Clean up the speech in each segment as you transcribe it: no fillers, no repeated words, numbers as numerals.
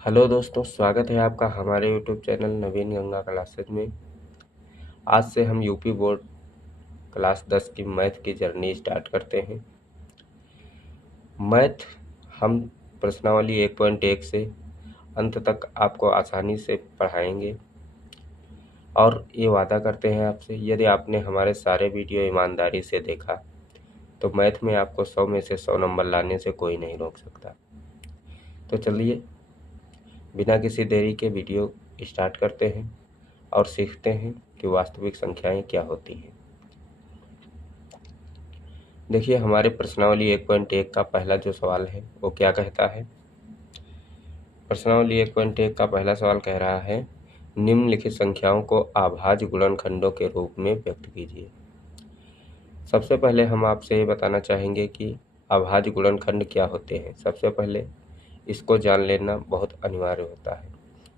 Hello दोस्तों, स्वागत है आपका हमारे यूट्यूब चैनल नवीन गंगा क्लासेज में। आज से हम यूपी बोर्ड क्लास 10 की मैथ की जर्नी स्टार्ट करते हैं। मैथ हम प्रश्नावली 1.1 से अंत तक आपको आसानी से पढ़ाएंगे और ये वादा करते हैं आपसे, यदि आपने हमारे सारे वीडियो ईमानदारी से देखा तो मैथ में आपको 100 में से 100 नंबर लाने से कोई नहीं रोक सकता। तो चलिए बिना किसी देरी के वीडियो स्टार्ट करते हैं और सीखते हैं कि वास्तविक संख्याएं क्या होती हैं। देखिए, हमारे प्रश्नावली 1.1 का पहला जो सवाल है वो क्या कहता है। प्रश्नावली 1.1 का पहला सवाल कह रहा है, निम्नलिखित संख्याओं को अभाज्य गुणनखंडों के रूप में व्यक्त कीजिए। सबसे पहले हम आपसे ये बताना चाहेंगे कि अभाज्य गुणनखंड क्या होते हैं। सबसे पहले इसको जान लेना बहुत अनिवार्य होता है।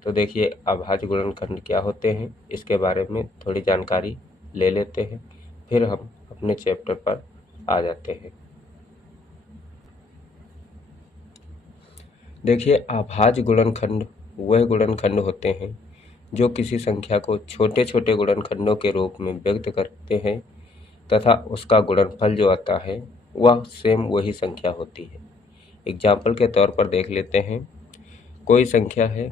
तो देखिए, अभाज्य गुणनखंड क्या होते हैं इसके बारे में थोड़ी जानकारी ले लेते हैं, फिर हम अपने चैप्टर पर आ जाते हैं। देखिए, अभाज्य गुणनखंड वह गुणनखंड होते हैं जो किसी संख्या को छोटे छोटे गुणनखंडों के रूप में व्यक्त करते हैं तथा उसका गुणनफल जो आता है वह सेम वही संख्या होती है। एग्जाम्पल के तौर पर देख लेते हैं, कोई संख्या है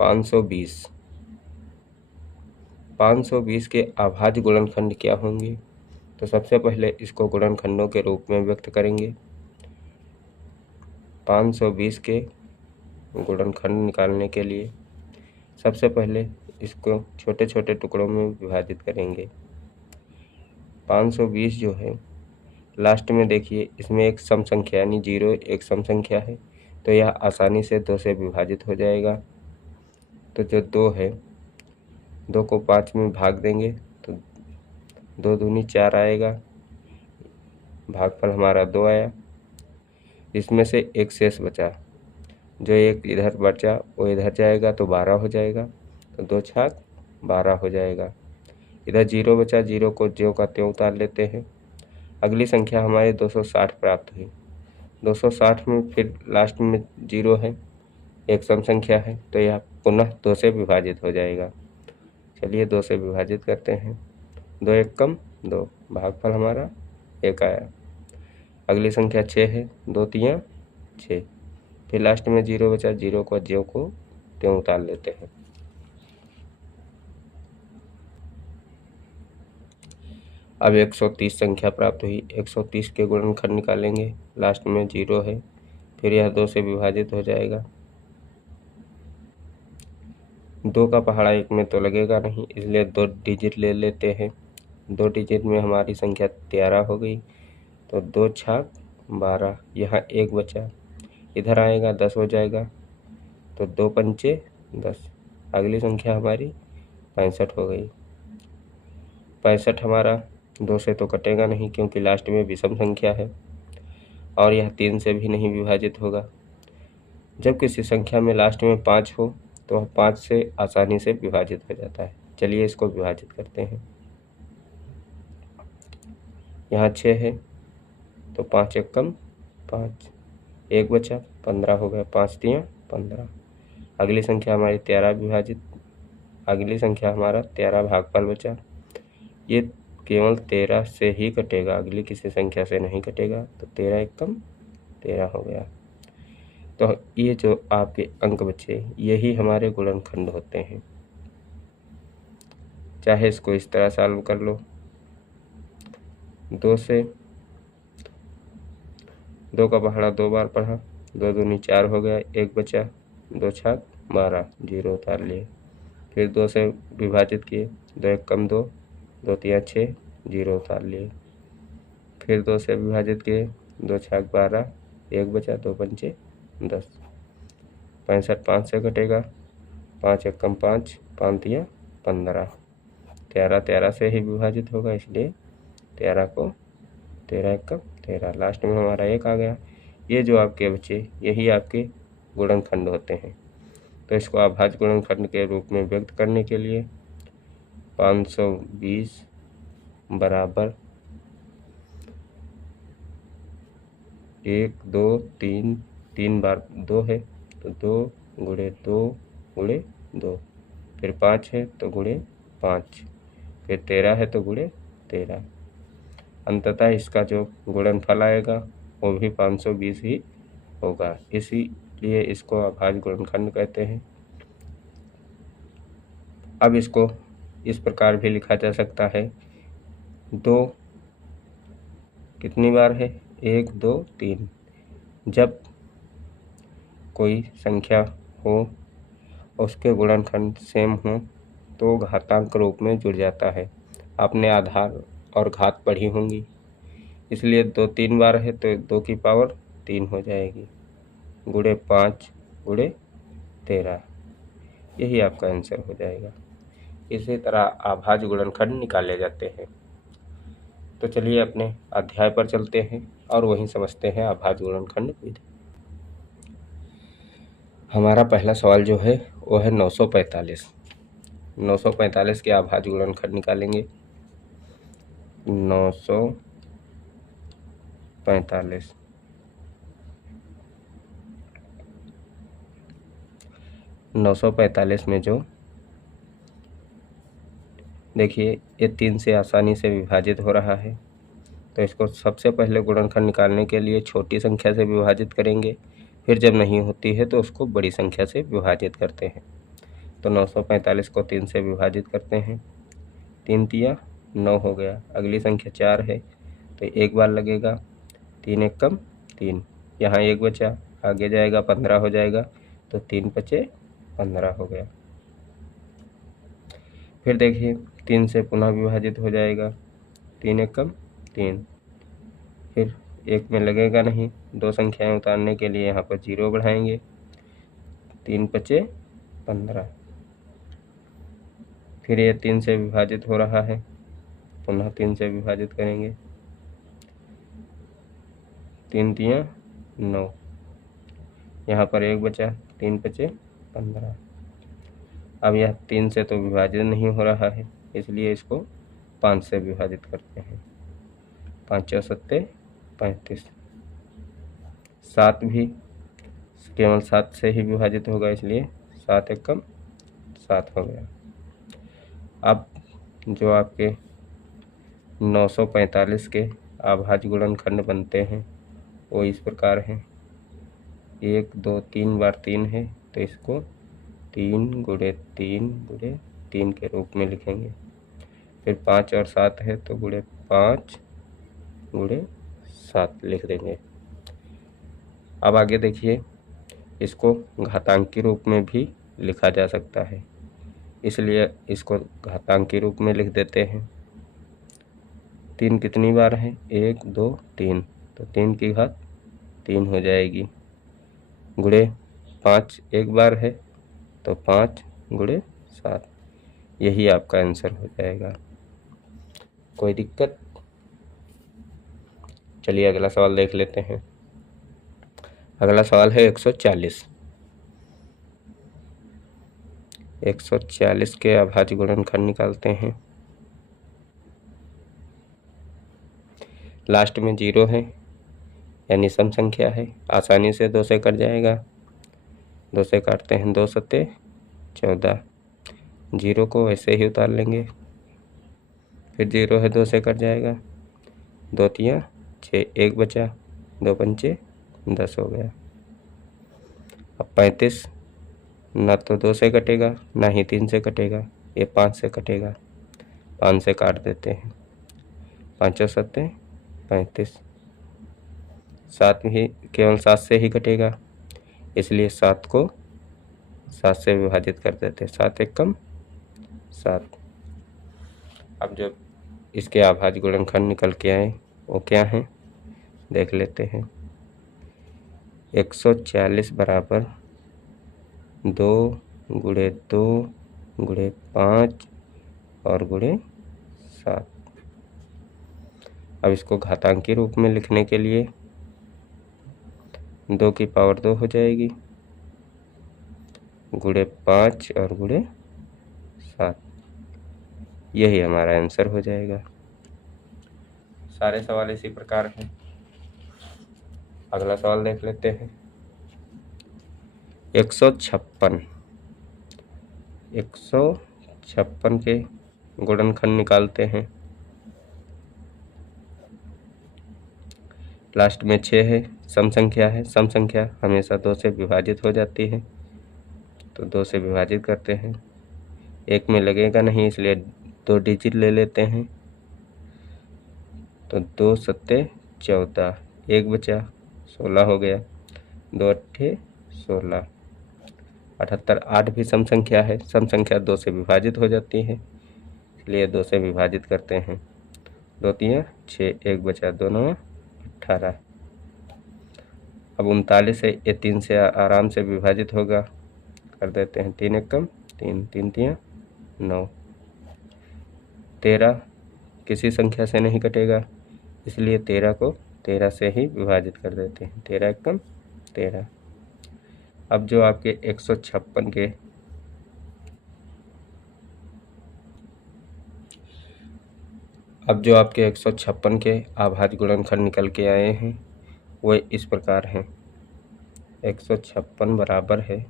520। 520 के अभाज्य गुणनखंड क्या होंगे? तो सबसे पहले इसको गुणनखंडों के रूप में व्यक्त करेंगे। 520 के गुणनखंड निकालने के लिए सबसे पहले इसको छोटे छोटे टुकड़ों में विभाजित करेंगे। 520 जो है लास्ट में देखिए इसमें एक सम संख्या यानी 0 एक सम संख्या है, तो यह आसानी से 2 से विभाजित हो जाएगा। तो जो 2 है, 2 को 5 में भाग देंगे तो 2 दूनी 4 आएगा, भागफल हमारा 2 आया। इसमें से एक शेष बचा, जो एक इधर बचा वो इधर जाएगा तो 12 हो जाएगा, तो 2 छाक 12 हो जाएगा। इधर 0 बचा, 0 को ज्यों का त्यों उतार लेते हैं। अगली संख्या हमारी 260 प्राप्त हुई। 260 में फिर लास्ट में 0 है, एक सम संख्या है, तो यह पुनः 2 से विभाजित हो जाएगा। चलिए 2 से विभाजित करते हैं। 2 एक कम 2, भागफल हमारा 1 आया। अगली संख्या 6 है, 2 तियां 6, फिर लास्ट में 0 बचा, 0 को ज्यों को त्यों उतार लेते हैं। अब 130 संख्या प्राप्त हुई। 130 के गुणनखंड निकालेंगे, लास्ट में 0 है, फिर यह 2 से विभाजित हो जाएगा। 2 का पहाड़ा 1 में तो लगेगा नहीं, इसलिए 2 डिजिट ले लेते हैं। 2 डिजिट में हमारी संख्या 13 हो गई, तो 2 छाक 12, यहाँ 1 बचा, इधर आएगा 10 हो जाएगा, तो 2 पंचे 10। अगली संख्या हमारी 65 हो गई। 65 हमारा 2 से तो कटेगा नहीं क्योंकि लास्ट में विषम संख्या है, और यह 3 से भी नहीं विभाजित होगा। जब किसी संख्या में लास्ट में 5 हो तो वह 5 से आसानी से विभाजित हो जाता है। चलिए इसको विभाजित करते हैं। यहाँ 6 है, तो 5 एक कम 5, 1 बचा, 15 हो गया, 5 तियां 15। अगली संख्या हमारी 13 विभाजित, अगली संख्या हमारा 13 भागफल बचा। ये केवल 13 से ही कटेगा, अगली किसी संख्या से नहीं कटेगा, तो 13 एक कम 13 हो गया। तो ये जो आपके अंक बचे यही हमारे गुणनखंड होते हैं। चाहे इसको इस तरह सॉल्व कर लो, 2 से 2 का पहाड़ा 2 बार पढ़ा, 2 दूनी 4 हो गया, 1 बचा, 2 छाक 12, 0 उतार लिए। फिर 2 से विभाजित किए, 2 एक कम 2, 2 तियां 6, 0 उतार लिए। फिर 2 से विभाजित किए, 2 छाक 12, 1 बचा, 2 पंचे 10। 65 5 से कटेगा, 5 एक कम 5, 5 तियां 15। 13 13 से ही विभाजित होगा, इसलिए 13 को 13 एक कम 13, लास्ट में हमारा 1 आ गया। ये जो आपके बचे यही आपके गुणनखंड होते हैं। तो इसको अभाज्य गुणनखंड के रूप में व्यक्त करने के लिए 520 बराबर 1 2 3 3 बार 2 है तो 2 गुणे 2 गुणे 2, फिर 5 है तो गुणे 5, फिर 13 है तो गुणे 13। अंततः इसका जो गुणनफल आएगा वो भी 520 ही होगा, इसीलिए इसको अभाज्य गुणनखंड कहते हैं। अब इसको इस प्रकार भी लिखा जा सकता है, 2 कितनी बार है, 1 2 3। जब कोई संख्या हो उसके गुणनखंड सेम हो तो घातांक रूप में जुड़ जाता है। आपने आधार और घात पढ़ी होंगी, इसलिए 2 3 बार है तो 2 की पावर 3 हो जाएगी, गुणे 5 गुणे 13, यही आपका आंसर हो जाएगा। इसी तरह अभाज्य गुणनखंड निकाले जाते हैं। तो चलिए अपने अध्याय पर चलते हैं और वहीं समझते हैं अभाज्य गुणनखंड विधि। हमारा पहला सवाल जो है वो है 945। 945 के अभाज्य गुणनखंड निकालेंगे। 945 945 में जो देखिए ये 3 से आसानी से विभाजित हो रहा है, तो इसको सबसे पहले गुणनखंड निकालने के लिए छोटी संख्या से विभाजित करेंगे, फिर जब नहीं होती है तो उसको बड़ी संख्या से विभाजित करते हैं। तो 945 को 3 से विभाजित करते हैं, 3 तिया 9 हो गया। अगली संख्या 4 है तो एक बार लगेगा, 3 एक कम 3, यहाँ एक बचा, आगे जाएगा 15 हो जाएगा, तो 3 पचे 15 हो गया। फिर देखिए 3 से पुनः विभाजित हो जाएगा, 3 एक कम 3, फिर एक में लगेगा नहीं, 2 संख्याएं उतारने के लिए यहाँ पर 0 बढ़ाएंगे, 3 पचे 15, फिर ये 3 से विभाजित हो रहा है, पुनः 3 से विभाजित करेंगे, 3 तिया 9, यहाँ पर एक बचा, 3 पचे 15। अब यह 3 से तो विभाजित नहीं हो रहा है, इसलिए इसको 5 से विभाजित करते हैं, 5 चौ 7 35, 7 भी केवल 7 से ही विभाजित होगा, इसलिए 7 एक कम 7 हो गया। अब जो आपके 945 के अभाज्य गुणनखंड बनते हैं वो इस प्रकार हैं, 1 2 3 बार 3 है तो इसको 3 गुणे 3 गुणे 3 के रूप में लिखेंगे, फिर 5 और 7 है तो गुणे 5 गुणे 7 लिख देंगे। अब आगे देखिए, इसको घातांकी रूप में भी लिखा जा सकता है, इसलिए इसको घातांकी रूप में लिख देते हैं। 3 कितनी बार है, 1 2 3, तो 3 की घात 3 हो जाएगी, गुणे 5 एक बार है तो 5 गुणे 7, यही आपका आंसर हो जाएगा। कोई दिक्कत? चलिए अगला सवाल देख लेते हैं। अगला सवाल है 140। 140 के अभाज्य गुणनखंड निकालते हैं। लास्ट में 0 है यानी सम संख्या है, आसानी से 2 से कट जाएगा, 2 से काटते हैं, 2 सत्ते 14, 0 को वैसे ही उतार लेंगे, फिर 0 है 2 से कट जाएगा, 2 तिया 6, एक बचा, 2 पंचे 10 हो गया। अब 35 ना तो 2 से कटेगा ना ही 3 से कटेगा, ये 5 से कटेगा, 5 से काट देते हैं, 5 चौ 7 35, 7 भी केवल 7 से ही कटेगा, इसलिए 7 को 7 से विभाजित कर देते हैं, 7 एक कम 7। अब जब इसके अभाज्य गुणनखंड निकल के आए वो क्या है देख लेते हैं। 140 बराबर 2 गुणे 2 गुणे 5 और गुणे 7। अब इसको घातांकी रूप में लिखने के लिए 2 की पावर 2 हो जाएगी, गुणे 5 और गुणे 7, यही हमारा आंसर हो जाएगा। सारे सवाल इसी प्रकार हैं। अगला सवाल देख लेते हैं। 156 के गुणनखंड निकालते हैं। लास्ट में 6 है, सम संख्या है। सम संख्या हमेशा 2 से विभाजित हो जाती है, तो 2 से विभाजित करते हैं। 1 में लगेगा नहीं, इसलिए 2 डिजिट ले लेते हैं। तो 2 सत्ते 14, 1 बचा, 16 हो गया। 2 अट्ठे 16, 78। 8 भी सम संख्या है। सम संख्या 2 से विभाजित हो जाती है, इसलिए 2 से विभाजित करते हैं। 2 तियां 6, 1 बचा, 2 नवा 18। अब 39 है, ये 3 से आराम से विभाजित होगा, कर देते हैं। 3 एकम 3, 3 तियां 9। 13 किसी संख्या से नहीं कटेगा, इसलिए 13 को 13 से ही विभाजित कर देते हैं। 13 एकम 13। अब जो आपके 156 के अभाज्य गुणनखंड निकल के आए हैं, वो इस प्रकार हैं। 156 बराबर है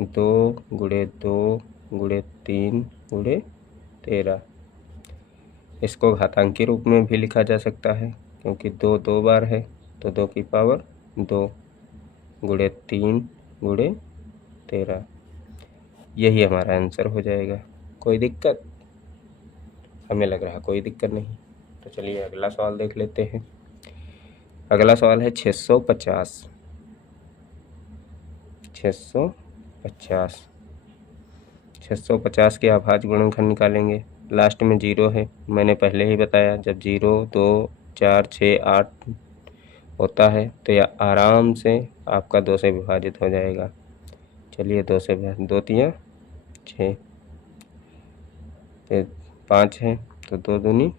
2 गुणे 2 गुणे 3 गुणे 13। इसको घातांकी रूप में भी लिखा जा सकता है, क्योंकि 2 2 बार है, तो 2 की पावर 2 गुणे 3 गुणे 13। यही हमारा आंसर हो जाएगा। कोई दिक्कत? हमें लग रहा कोई दिक्कत नहीं। तो चलिए अगला सवाल देख लेते हैं। अगला सवाल है 650। 650 के अभाज्य गुणनखंड निकालेंगे। लास्ट में 0 है, मैंने पहले ही बताया, जब 0 2 4 6 8 होता है तो यह आराम से आपका 2 से विभाजित हो जाएगा। चलिए 2 से 2 तियां 6, फिर 5 है, तो 2 दूनी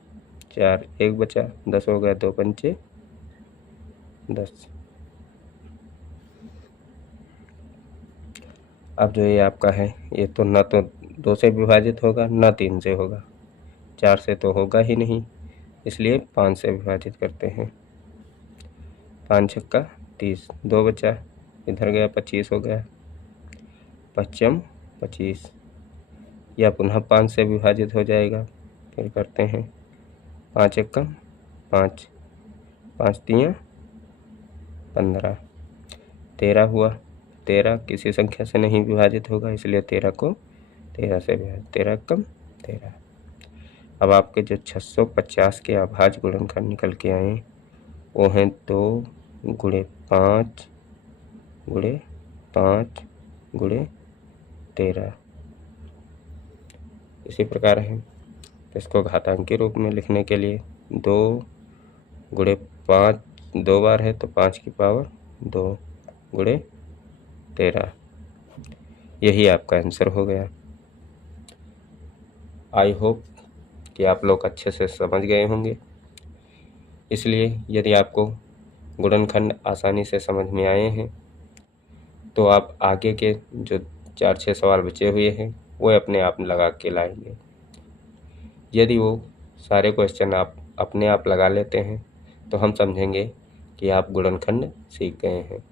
4, 1 बचा, 10 हो गया, 2 पंचे 10। अब जो ये आपका है, ये तो ना तो 2 से विभाजित होगा ना 3 से होगा, 4 से तो होगा ही नहीं, इसलिए 5 से विभाजित करते हैं। 5 छक्का 30, 2 बचा, इधर गया 25 हो गया, 5 25। या पुनः 5 से विभाजित हो जाएगा। फिर करते हैं 5 एकम 5, 5 तियां 15, 13 हुआ। 13 किसी संख्या से नहीं विभाजित होगा, इसलिए 13 को 13 से विभाजित, 13 एकम 13। अब आपके जो 650 के अभाज्य गुणनखंड निकल के आए वो हैं 2 गुणे 5 गुणे 5 गुणे 13। इसी प्रकार है। तो इसको घातांकी रूप में लिखने के लिए 2 गुणे 5 2 बार है, तो 5 की पावर 2 गुणे 13। यही आपका आंसर हो गया। आई होप कि आप लोग अच्छे से समझ गए होंगे। इसलिए यदि आपको गुणनखंड आसानी से समझ में आए हैं, तो आप आगे के जो 4-6 सवाल बचे हुए हैं वो अपने आप लगा के लाएंगे। यदि वो सारे क्वेश्चन आप अपने आप लगा लेते हैं तो हम समझेंगे कि आप गुणनखंड सीख गए हैं।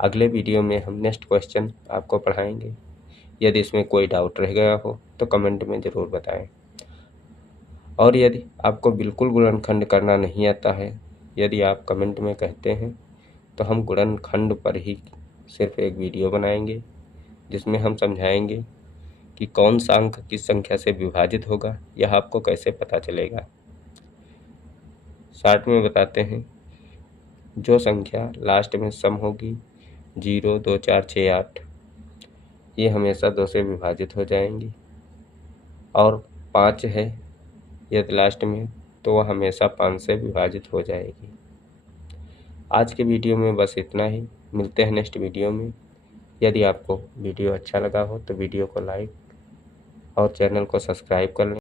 अगले वीडियो में हम नेक्स्ट क्वेश्चन आपको पढ़ाएंगे। यदि इसमें कोई डाउट रह गया हो तो कमेंट में ज़रूर बताएं। और यदि आपको बिल्कुल गुणनखंड करना नहीं आता है, यदि आप कमेंट में कहते हैं, तो हम गुणनखंड पर ही सिर्फ एक वीडियो बनाएंगे, जिसमें हम समझाएंगे कि कौन सा अंक किस संख्या से विभाजित होगा, यह आपको कैसे पता चलेगा। शॉर्ट में बताते हैं, जो संख्या लास्ट में सम होगी 0 2 4 6 8, ये हमेशा 2 से विभाजित हो जाएंगी। और 5 है यदि लास्ट में, तो वह हमेशा 5 से विभाजित हो जाएगी। आज के वीडियो में बस इतना ही। मिलते हैं नेक्स्ट वीडियो में। यदि आपको वीडियो अच्छा लगा हो तो वीडियो को लाइक और चैनल को सब्सक्राइब कर लें।